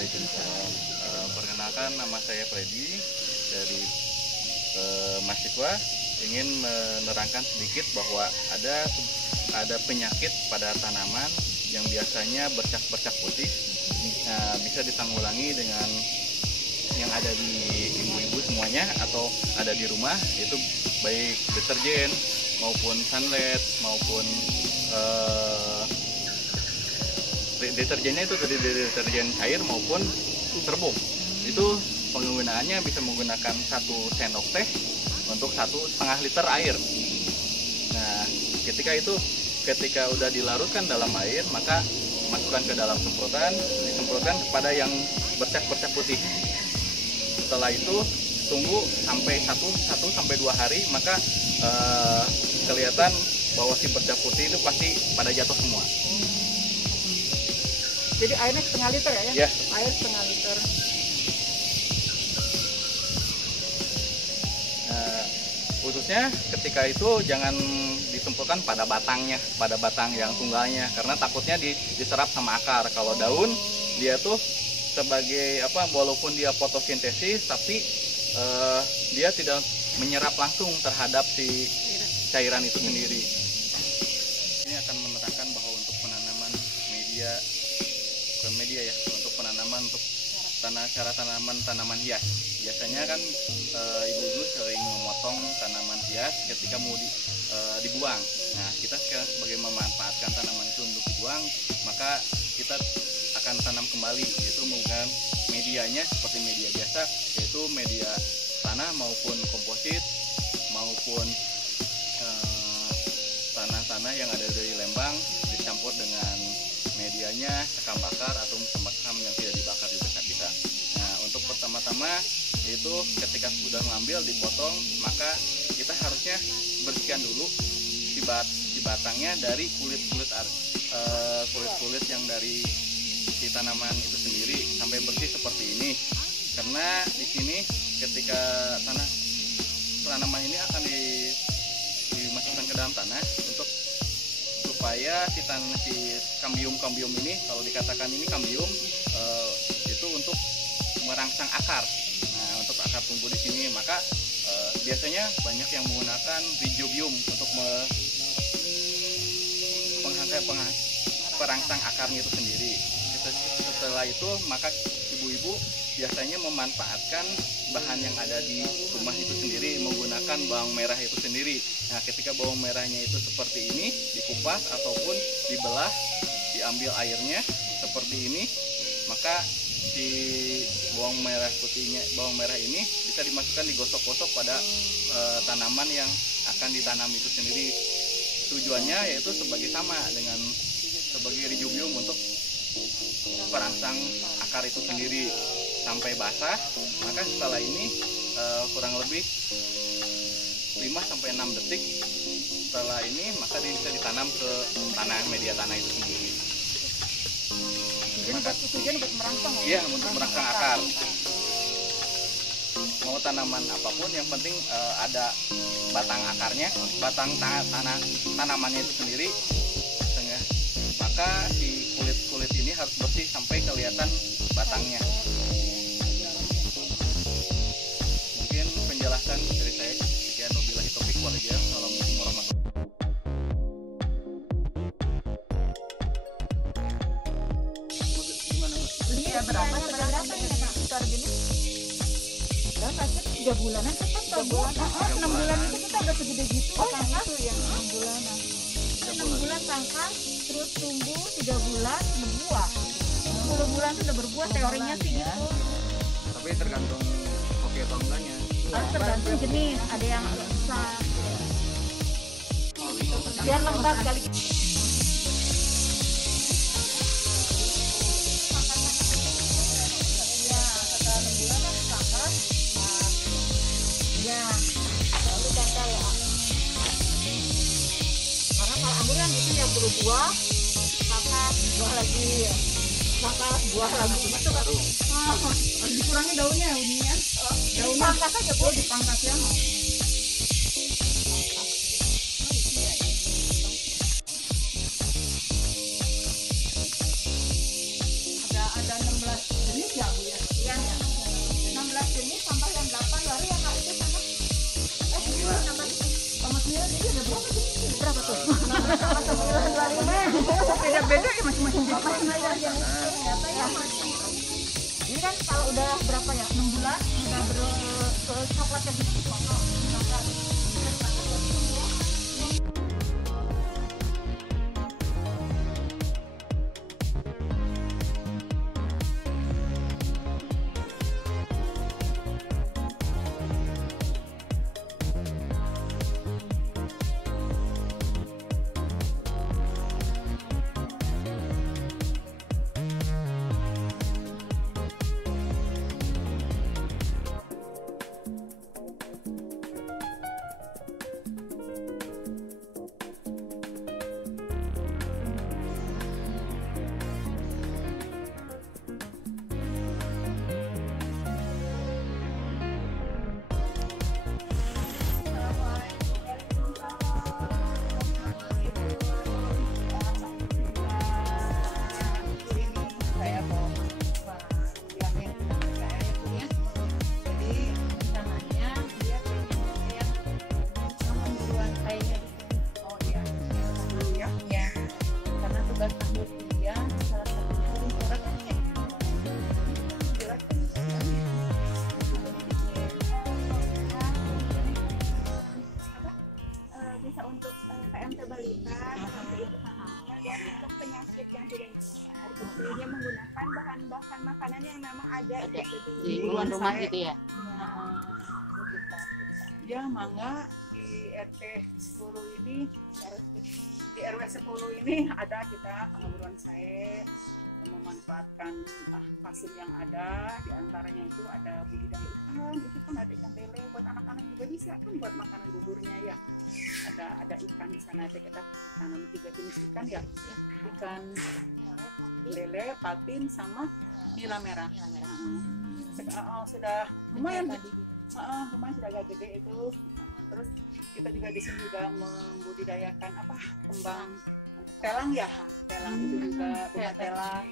Waalaikumsalam. Perkenalkan, nama saya Freddy dari mahasiswa. Ingin menerangkan sedikit bahwa ada penyakit pada tanaman yang biasanya bercak-bercak putih, bisa ditanggulangi dengan yang ada di ibu-ibu semuanya atau ada di rumah, itu baik deterjen maupun sunlight maupun deterjennya itu dari deterjen cair maupun serbuk. Itu penggunaannya bisa menggunakan 1 sendok teh untuk 1,5 liter air. Nah, ketika udah dilarutkan dalam air, maka masukkan ke dalam disemprotkan kepada yang bercak-bercak putih. Setelah itu tunggu sampai 1-2 hari, maka kelihatan bahwa si bercak putih itu pasti pada jatuh semua. Jadi airnya 1,5 liter ya? Ya. Air 1,5 liter. Khususnya ketika itu jangan disemprotkan pada batang yang tunggalnya, karena takutnya diserap sama akar. Kalau daun dia tuh sebagai walaupun dia fotosintesis, tapi dia tidak menyerap langsung terhadap si cairan itu sendiri. Ini akan menerangkan bahwa untuk penanaman untuk penanaman untuk cara tanaman hias, biasanya kan ibu-ibu sering memotong tanaman hias ketika mau dibuang. Nah, kita sekarang sebagai memanfaatkan tanaman itu untuk dibuang, maka kita akan tanam kembali, yaitu menggunakan medianya seperti media biasa, yaitu media tanah maupun komposit maupun tanah-tanah yang ada dari lembang dicampur dengan medianya sekam bakar atau sekam yang tidak dibakar juga bisa. Nah, untuk pertama-tama itu ketika sudah mengambil dipotong, maka kita harusnya bersihkan dulu si batangnya dari kulit yang dari si tanaman itu sendiri sampai bersih seperti ini. Karena di sini ketika tanaman ini akan dimasukkan ke dalam tanah untuk supaya si kambium ini, kalau dikatakan ini kambium, itu untuk merangsang akar. Nah, untuk akar tumbuh di sini, maka biasanya banyak yang menggunakan rizobium untuk perangsang akarnya itu sendiri. Setelah itu, maka ibu-ibu biasanya memanfaatkan bahan yang ada di rumah itu sendiri, menggunakan bawang merah itu sendiri. Nah, ketika bawang merahnya itu seperti ini, dikupas ataupun dibelah, diambil airnya seperti ini, maka si bawang merah ini bisa dimasukkan, digosok-gosok pada tanaman yang akan ditanam itu sendiri. Tujuannya yaitu sebagai rizobium untuk perangsang akar itu sendiri sampai basah. Maka setelah ini kurang lebih 5-6 detik setelah ini, maka bisa ditanam ke media tanah itu sendiri. Tujuan buat merangsang ya? Iya, untuk merangsang akar. Mau tanaman apapun, yang penting ada batang akarnya, batang tanamannya itu sendiri. Maka si kulit ini harus bersih sampai kelihatan batangnya. Mungkin penjelasan dari saya sekian. Wabillahi taufiq wal hidayah. Assalamualaikum warahmatullahi wabarakatuh. Belinya berapa ini Kak? Berapa sih? 3 bulanan kita 6 bulan itu kita udah segede gitu. Itu ya 6 bulanan. 6 bulan tangkap, terus tumbuh 3 bulan berbuah. 10 bulan sudah berbuah, teorinya sih gitu. Tapi tergantung oke atau enggaknya. Tergantung jenis, ada yang besar. Biar lembab kali. Ya, lalu tangkal ya. Karena kalau anggur kan gitu ya, berbuah, maka buah lagi, maka buah lagi. Itu baru. Dikurangi daunnya, uninya. Daunnya pangkas aja, Bu, dipangkas ya. Ada 16 jenis. jenis ya Bu ya? Iya, 16 jenis tambah yang 8 baru yang Kak itu sama. 16 sama 9 jadi ada berapa tuh? Berapa tuh? 9 beda-beda ya masing-masing jenis. Masing-masing ini kan kalau udah berapa ya? 6 bulan udah coklat yang gitu potong. Bisa untuk PMT balita, dan untuk penyakit yang tidak menular, gitu. Dia menggunakan bahan-bahan makanan yang memang ada gitu, di luar rumah gitu ya. Ya, mangga di RT 10 ini, di RW 10 ini ada kita pengabuluan saya memanfaatkan hasil yang ada, diantaranya itu ada budidaya ikan, itu kan ada ikan lele buat anak-anak juga bisa kan buat makanan buburnya ya. Ada ikan di sana, kita tanam 3 jenis ikan ya, ikan lele, patin sama nila merah. Sudah lumayan, lumayan sudah agak gede itu. Terus kita juga di sini juga membudidayakan kembang telang ya, telang itu juga bunga telang,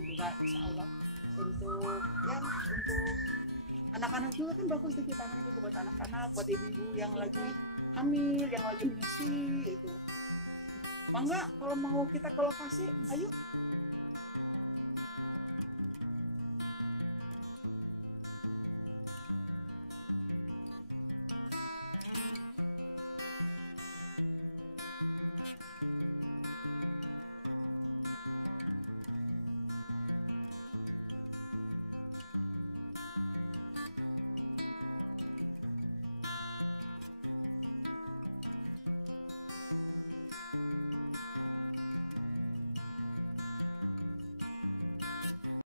juga insya Allah untuk anak-anak juga kan bagus tuh vitamin itu buat anak-anak, buat ibu-ibu yang lagi hamil, yang lagi menyusui itu. Mangga kalau mau kita ke lokasi, ayo.